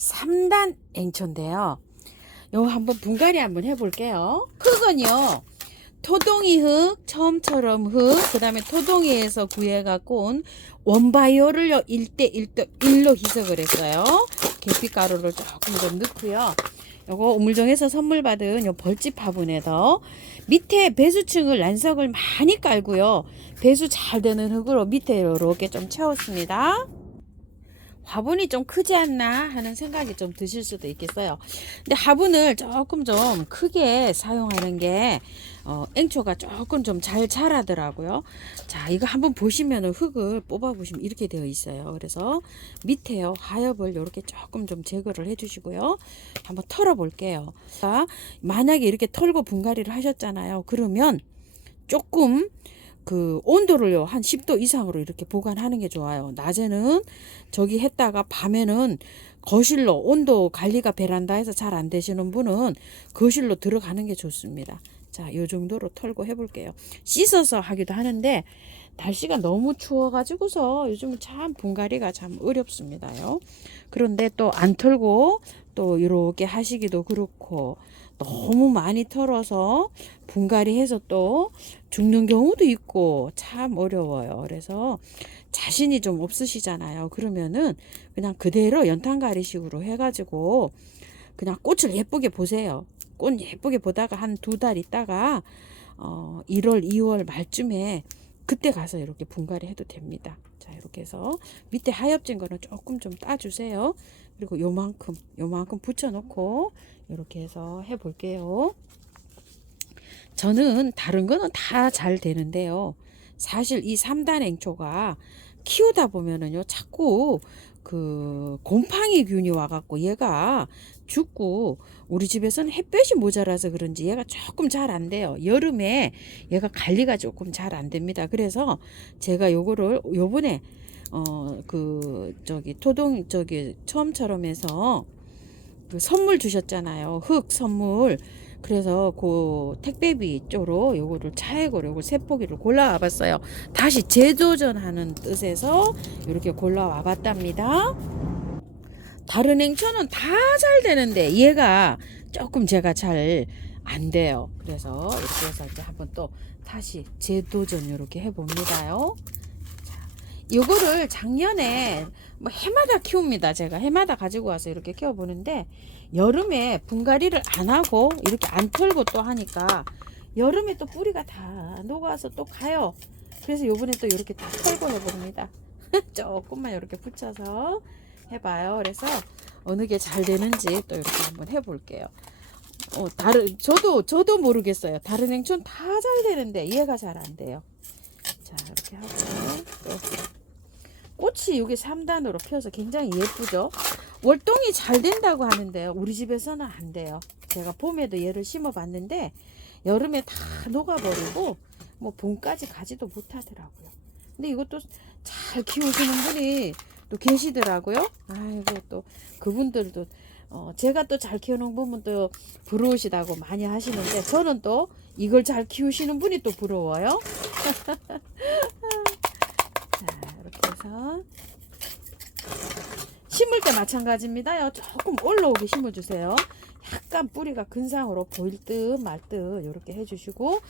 3단 앵초인데요. 요 한번 분갈이 한번 해볼게요. 흙은요, 토동이 흙, 처음처럼 흙, 그 다음에 토동이에서 구해갖고 온 원바이오를요 1대1로 희석을 했어요. 계피가루를 조금 좀 넣고요. 요거 우물정에서 선물 받은 요 벌집 화분에서 밑에 배수층을 난석을 많이 깔고요. 배수 잘 되는 흙으로 밑에 이렇게 좀 채웠습니다. 화분이 좀 크지 않나 하는 생각이 좀 드실 수도 있겠어요. 근데 화분을 조금 좀 크게 사용하는 게 앵초가 조금 좀 잘 자라더라고요. 자, 이거 한번 보시면 흙을 뽑아 보시면 이렇게 되어 있어요. 그래서 밑에요 하엽을 이렇게 조금 좀 제거를 해 주시고요. 한번 털어 볼게요. 자, 만약에 이렇게 털고 분갈이를 하셨잖아요. 그러면 조금 그 온도를요 한 10도 이상으로 이렇게 보관하는 게 좋아요. 낮에는 저기 했다가 밤에는 거실로, 온도 관리가 베란다에서 잘 안 되시는 분은 거실로 들어가는 게 좋습니다. 자, 요 정도로 털고 해볼게요. 씻어서 하기도 하는데 날씨가 너무 추워가지고서 요즘 참 분갈이가 참 어렵습니다요. 그런데 또 안 털고 또 이렇게 하시기도 그렇고, 너무 많이 털어서 분갈이 해서 또 죽는 경우도 있고 참 어려워요. 그래서 자신이 좀 없으시잖아요. 그러면은 그냥 그대로 연탄가리식으로 해가지고 그냥 꽃을 예쁘게 보세요. 꽃 예쁘게 보다가 한 2달 있다가 1월 2월 말쯤에 그때 가서 이렇게 분갈이 해도 됩니다. 자, 이렇게 해서 밑에 하엽진 거는 조금 좀 따주세요. 그리고 요만큼 붙여놓고 이렇게 해서 해볼게요. 저는 다른 거는 다 잘 되는데요. 사실 이 3단 앵초가 키우다 보면은요, 자꾸 그 곰팡이 균이 와갖고 얘가 죽고, 우리 집에서는 햇볕이 모자라서 그런지 얘가 조금 잘 안 돼요. 여름에 얘가 관리가 조금 잘 안 됩니다. 그래서 제가 요거를 요번에 처음처럼 해서 그 선물 주셨잖아요. 흙 선물. 그래서 그 택배비 쪽으로 요거를 차액으로 요걸 세 포기를 골라와 봤어요. 다시 재도전하는 뜻에서 이렇게 골라와 봤답니다. 다른 앵초는 다 잘 되는데 얘가 조금 제가 잘 안 돼요. 그래서 이렇게 해서 이제 한번 또 다시 재도전 이렇게 해봅니다요. 요거를 작년에 뭐 해마다 키웁니다. 제가 해마다 가지고 와서 이렇게 키워보는데, 여름에 분갈이를 안 하고 이렇게 안 털고 또 하니까 여름에 또 뿌리가 다 녹아서 또 가요. 그래서 요번에 또 이렇게 다 털고 해봅니다. 조금만 이렇게 붙여서 해봐요. 그래서 어느 게 잘 되는지 또 이렇게 한번 해볼게요. 저도 모르겠어요. 다른 앵초는 다 잘 되는데 얘가 잘 안 돼요. 자, 이렇게 하고 또 꽃이 여기 3단으로 피어서 굉장히 예쁘죠. 월동이 잘 된다고 하는데요, 우리 집에서는 안 돼요. 제가 봄에도 얘를 심어 봤는데 여름에 다 녹아버리고 뭐 봄까지 가지도 못하더라고요. 근데 이것도 잘 키우시는 분이 또 계시더라고요. 아이고, 또 그분들도 제가 또 잘 키우는 부분 또 부러우시다고 많이 하시는데, 저는 또 이걸 잘 키우시는 분이 또 부러워요. 자, 이렇게 해서 심을 때 마찬가지입니다요. 조금 올라오게 심어주세요. 약간 뿌리가 근상으로 보일 듯 말 듯 이렇게 해주시고,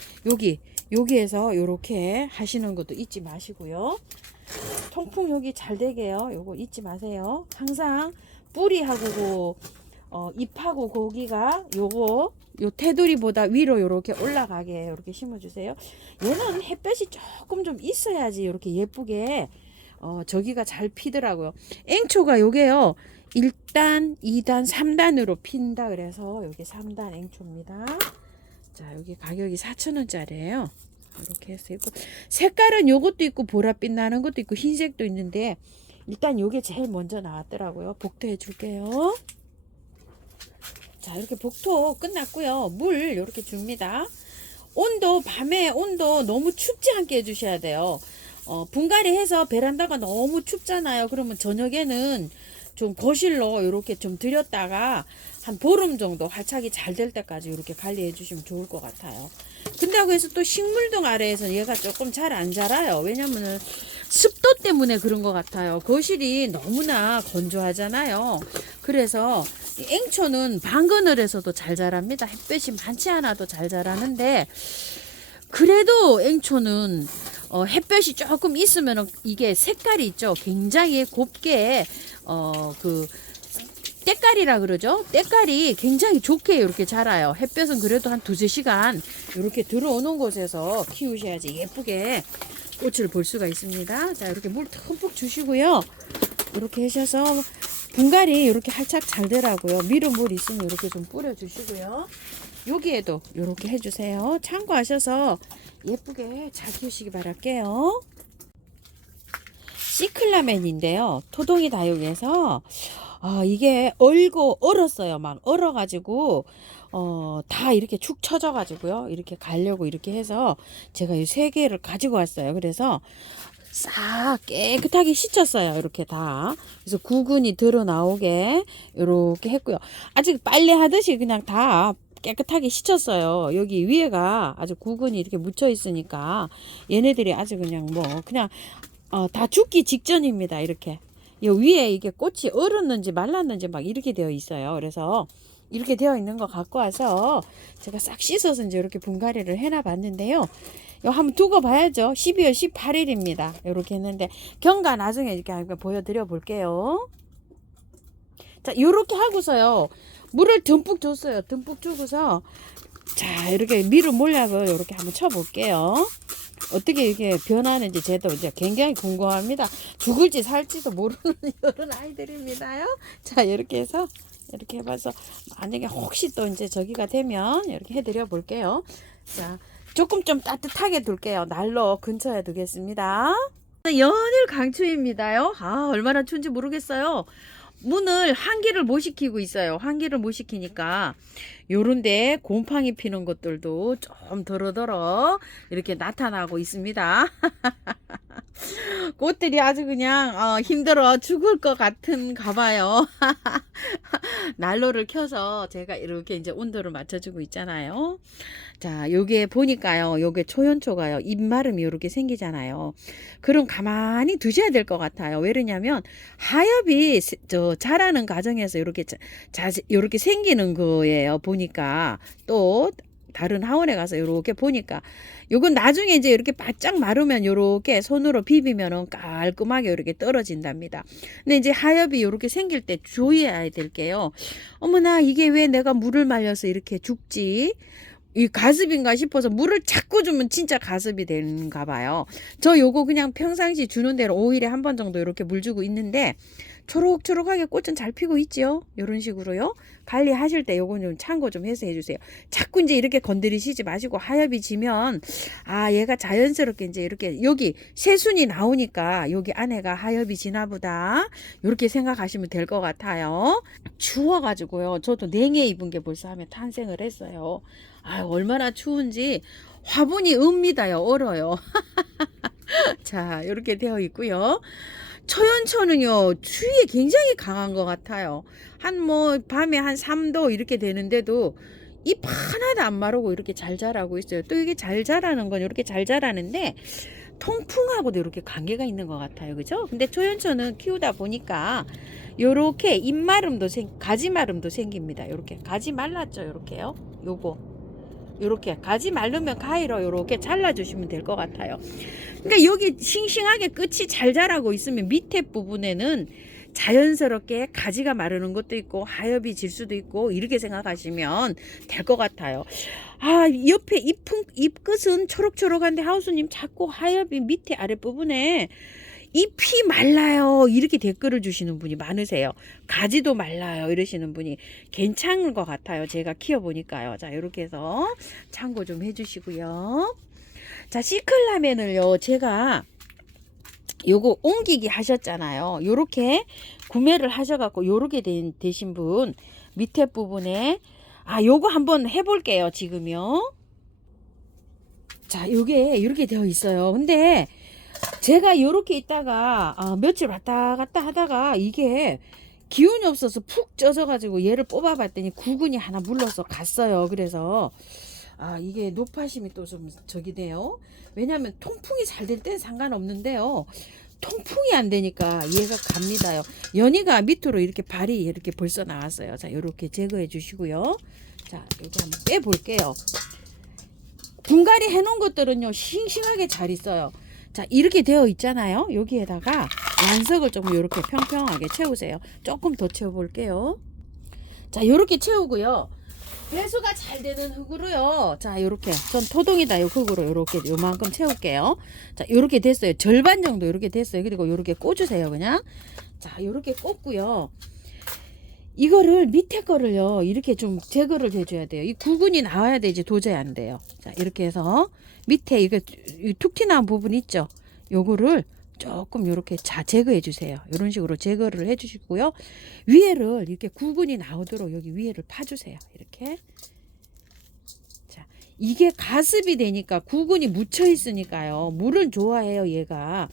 여기에서 이렇게 하시는 것도 잊지 마시고요. 통풍 여기 잘 되게요. 요거 잊지 마세요. 항상 뿌리하고 잎하고 고기가 요 테두리보다 위로 이렇게 올라가게 이렇게 심어주세요. 얘는 햇볕이 조금 좀 있어야지 이렇게 예쁘게 저기가 잘 피더라고요. 앵초가 요게요 1단, 2단, 3단으로 핀다. 그래서 요게 3단 앵초입니다. 자, 여기 가격이 4,000원짜리예요. 이렇게 해서 있고, 색깔은 요것도 있고 보랏빛 나는 것도 있고 흰색도 있는데, 일단 요게 제일 먼저 나왔더라고요. 복토해 줄게요. 자, 이렇게 복토 끝났고요. 물 이렇게 줍니다. 밤에 온도 너무 춥지 않게 해주셔야 돼요. 분갈이 해서 베란다가 너무 춥잖아요. 그러면 저녁에는 좀 거실로 이렇게 좀 들였다가 한 보름 정도 활착이 잘 될 때까지 이렇게 관리해 주시면 좋을 것 같아요. 근데 그래서 또 식물등 아래에서는 얘가 조금 잘 안 자라요. 왜냐면은 습도 때문에 그런 것 같아요. 거실이 너무나 건조하잖아요. 그래서 앵초는 방그늘에서도 잘 자랍니다. 햇볕이 많지 않아도 잘 자라는데, 그래도 앵초는 햇볕이 조금 있으면 이게 색깔이 있죠. 굉장히 곱게 그 때깔이라 그러죠. 때깔이 굉장히 좋게 이렇게 자라요. 햇볕은 그래도 한 2~3시간 이렇게 들어오는 곳에서 키우셔야지 예쁘게 꽃을 볼 수가 있습니다. 자, 이렇게 물 듬뿍 주시고요. 이렇게 하셔서 분갈이 이렇게 활착 잘 되라고요. 미른 물 있으면 이렇게 좀 뿌려 주시고요. 여기에도 이렇게 해주세요. 참고하셔서 예쁘게 잘 키우시기 바랄게요. 시클라멘인데요. 토동이 다육에서 이게 얼었어요. 막 얼어가지고 다 이렇게 축 처져가지고요. 이렇게 가려고 이렇게 해서 제가 이 3개를 가지고 왔어요. 그래서 싹 깨끗하게 씻었어요. 이렇게 다. 그래서 구근이 드러 나오게 이렇게 했고요. 아직 빨래 하듯이 그냥 다 깨끗하게 씻었어요. 여기 위에가 아주 구근이 이렇게 묻혀 있으니까 얘네들이 아주 그냥 다 죽기 직전입니다. 이렇게. 이 위에 이게 꽃이 얼었는지 말랐는지 막 이렇게 되어 있어요. 그래서 이렇게 되어 있는 거 갖고 와서 제가 싹 씻어서 이제 이렇게 분갈이를 해놔 봤는데요. 이거 한번 두고 봐야죠. 12월 18일입니다. 이렇게 했는데 경과 나중에 이렇게 한번 보여드려 볼게요. 자, 이렇게 하고서요. 물을 듬뿍 줬어요. 듬뿍 주고서 자, 이렇게 미루 몰약을 이렇게 한번 쳐볼게요. 어떻게 이렇게 변하는지 저도 이제 굉장히 궁금합니다. 죽을지 살지도 모르는 이런 아이들입니다요. 자, 이렇게 해서 이렇게 해봐서 만약에 혹시 또 이제 저기가 되면 이렇게 해드려 볼게요. 자, 조금 좀 따뜻하게 둘게요. 난로 근처에 두겠습니다. 연일 강추입니다요. 얼마나 추운지 모르겠어요. 문을 환기를 못 시키고 있어요. 환기를 못 시키니까 요런데 곰팡이 피는 것들도 좀 더러더러 이렇게 나타나고 있습니다. 꽃들이 아주 그냥 힘들어 죽을 것 같은가 봐요. 난로를 켜서 제가 이렇게 이제 온도를 맞춰주고 있잖아요. 자, 요게 보니까요. 요게 초연초가요. 잎마름이 이렇게 생기잖아요. 그럼 가만히 두셔야 될 것 같아요. 왜냐면 하엽이 자라는 과정에서 이렇게 이렇게 생기는 거예요. 보니까 또 다른 하원에 가서 이렇게 보니까 요건 나중에 이제 이렇게 바짝 마르면 이렇게 손으로 비비면은 깔끔하게 이렇게 떨어진답니다. 근데 이제 하엽이 이렇게 생길 때 주의해야 될 게요. 어머나, 이게 왜 내가 물을 말려서 이렇게 죽지? 이 가습인가 싶어서 물을 자꾸 주면 진짜 가습이 되는가 봐요. 저 요거 그냥 평상시 주는 대로 5일에 한 번 정도 이렇게 물 주고 있는데 초록초록하게 꽃은 잘 피고 있죠. 이런 식으로요. 관리하실 때 요거 좀 참고 좀 해서 해주세요. 자꾸 이제 이렇게 건드리시지 마시고 하엽이 지면 얘가 자연스럽게 이제 이렇게 여기 새순이 나오니까 여기 안에가 하엽이 지나 보다 이렇게 생각하시면 될 것 같아요. 추워가지고요. 저도 냉해 입은 게 벌써 하면 탄생을 했어요. 얼마나 추운지 화분이 읍니다요. 얼어요. 자, 이렇게 되어 있고요. 초연초는요, 추위에 굉장히 강한 것 같아요. 밤에 한 3도 이렇게 되는데도 잎 하나도 안 마르고 이렇게 잘 자라고 있어요. 또 이게 잘 자라는 건 이렇게 잘 자라는데 통풍하고도 이렇게 관계가 있는 것 같아요. 그죠? 근데 초연초는 키우다 보니까 요렇게 잎마름도 가지마름도 생깁니다. 요렇게 가지 말랐죠. 요렇게요. 요렇게 가지 마르면 가위로 요렇게 잘라주시면 될 것 같아요. 그러니까 여기 싱싱하게 끝이 잘 자라고 있으면 밑에 부분에는 자연스럽게 가지가 마르는 것도 있고 하엽이 질 수도 있고 이렇게 생각하시면 될 것 같아요. 옆에 잎 끝은 초록초록한데 하우스님 자꾸 하엽이 밑에 아랫부분에 잎이 말라요 이렇게 댓글을 주시는 분이 많으세요. 가지도 말라요 이러시는 분이 괜찮은 것 같아요. 제가 키워보니까요. 자, 이렇게 해서 참고 좀 해주시고요. 자, 시클라멘을요 제가 요거 옮기기 하셨잖아요. 요렇게 구매를 하셔갖고 요렇게 되신 분 밑에 부분에 요거 한번 해볼게요. 지금요. 자, 요게 이렇게 되어 있어요. 근데 제가 요렇게 있다가 며칠 왔다 갔다 하다가 이게 기운이 없어서 푹 쪄져 가지고 얘를 뽑아 봤더니 구근이 하나 물러서 갔어요. 그래서 아, 이게 높아심이 또 좀 저기 돼요. 왜냐하면 통풍이 잘 될 땐 상관없는데요. 통풍이 안 되니까 얘가 갑니다요. 연이가 밑으로 이렇게 발이 이렇게 벌써 나왔어요. 자, 이렇게 제거해 주시고요. 자, 여기 한번 빼 볼게요. 분갈이 해놓은 것들은요, 싱싱하게 잘 있어요. 자, 이렇게 되어 있잖아요. 여기에다가 완석을 좀 이렇게 평평하게 채우세요. 조금 더 채워볼게요. 자, 이렇게 채우고요. 배수가 잘 되는 흙으로요. 자, 요렇게. 전 토동이다. 요 흙으로 요렇게 요만큼 채울게요. 자, 요렇게 됐어요. 절반 정도 요렇게 됐어요. 그리고 요렇게 꽂으세요. 그냥. 자, 요렇게 꽂고요. 이거를 밑에 거를요. 이렇게 좀 제거를 해줘야 돼요. 이 구근이 나와야 되지 도저히 안 돼요. 자, 이렇게 해서 밑에 이거 툭 튀어나온 부분 있죠. 요거를 조금 요렇게 제거해 주세요. 이런 식으로 제거를 해 주시고요. 위에를 이렇게 구근이 나오도록 여기 위에를 파주세요. 이렇게. 자, 이게 가습이 되니까 구근이 묻혀 있으니까요. 물은 좋아해요, 얘가.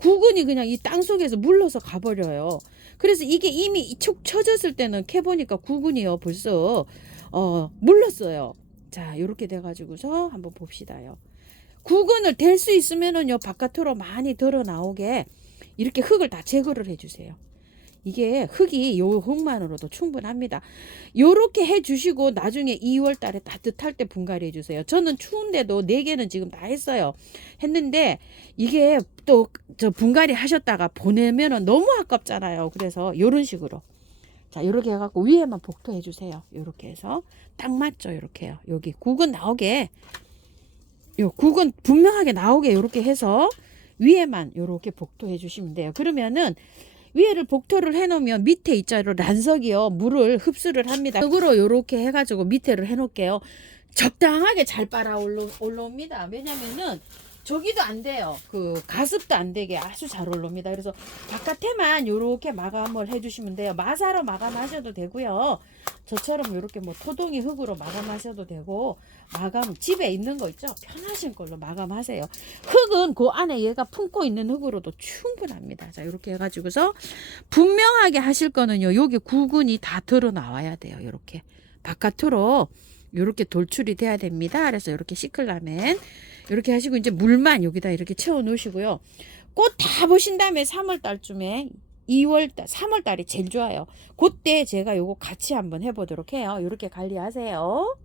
구근이 그냥 이 땅 속에서 물러서 가버려요. 그래서 이게 이미 축 처졌을 때는 캐보니까 구근이요 벌써 물렀어요. 자, 이렇게 돼가지고서 한번 봅시다요. 구근을 댈 수 있으면은요 바깥으로 많이 드러 나오게 이렇게 흙을 다 제거를 해주세요. 이게 흙이 요 흙만으로도 충분합니다. 요렇게 해주시고 나중에 2월 달에 따뜻할 때 분갈이 해주세요. 저는 추운데도 4개는 지금 다 했어요. 했는데 이게 또 저 분갈이 하셨다가 보내면은 너무 아깝잖아요. 그래서 요런 식으로 자, 요렇게 해갖고 위에만 복토해 주세요. 요렇게 해서 딱 맞죠. 요렇게요. 여기 국은 나오게 요 국은 분명하게 나오게 요렇게 해서 위에만 요렇게 복토해 주시면 돼요. 그러면은 위에를 복토를 해놓으면 밑에 있잖아요. 란석이요. 물을 흡수를 합니다. 흙으로 요렇게 해가지고 밑에를 해놓을게요. 적당하게 잘 빨아 올라옵니다. 왜냐면은 저기도 안 돼요. 그 가습도 안 되게 아주 잘 올라옵니다. 그래서 바깥에만 요렇게 마감을 해주시면 돼요. 마사로 마감하셔도 되고요. 저처럼 요렇게 뭐 토동이 흙으로 마감하셔도 되고 마감 집에 있는 거 있죠. 편하신 걸로 마감하세요. 흙은 그 안에 얘가 품고 있는 흙으로도 충분합니다. 자, 이렇게 해가지고서 분명하게 하실 거는요. 여기 구근이 다 드러 나와야 돼요. 이렇게 바깥으로 이렇게 돌출이 돼야 됩니다. 그래서 이렇게 시클라멘 이렇게 하시고 이제 물만 여기다 이렇게 채워 놓으시고요. 꽃 다 보신 다음에 3월 달쯤에 2월 달, 3월 달이 제일 좋아요. 그때 제가 요거 같이 한번 해보도록 해요. 이렇게 관리하세요.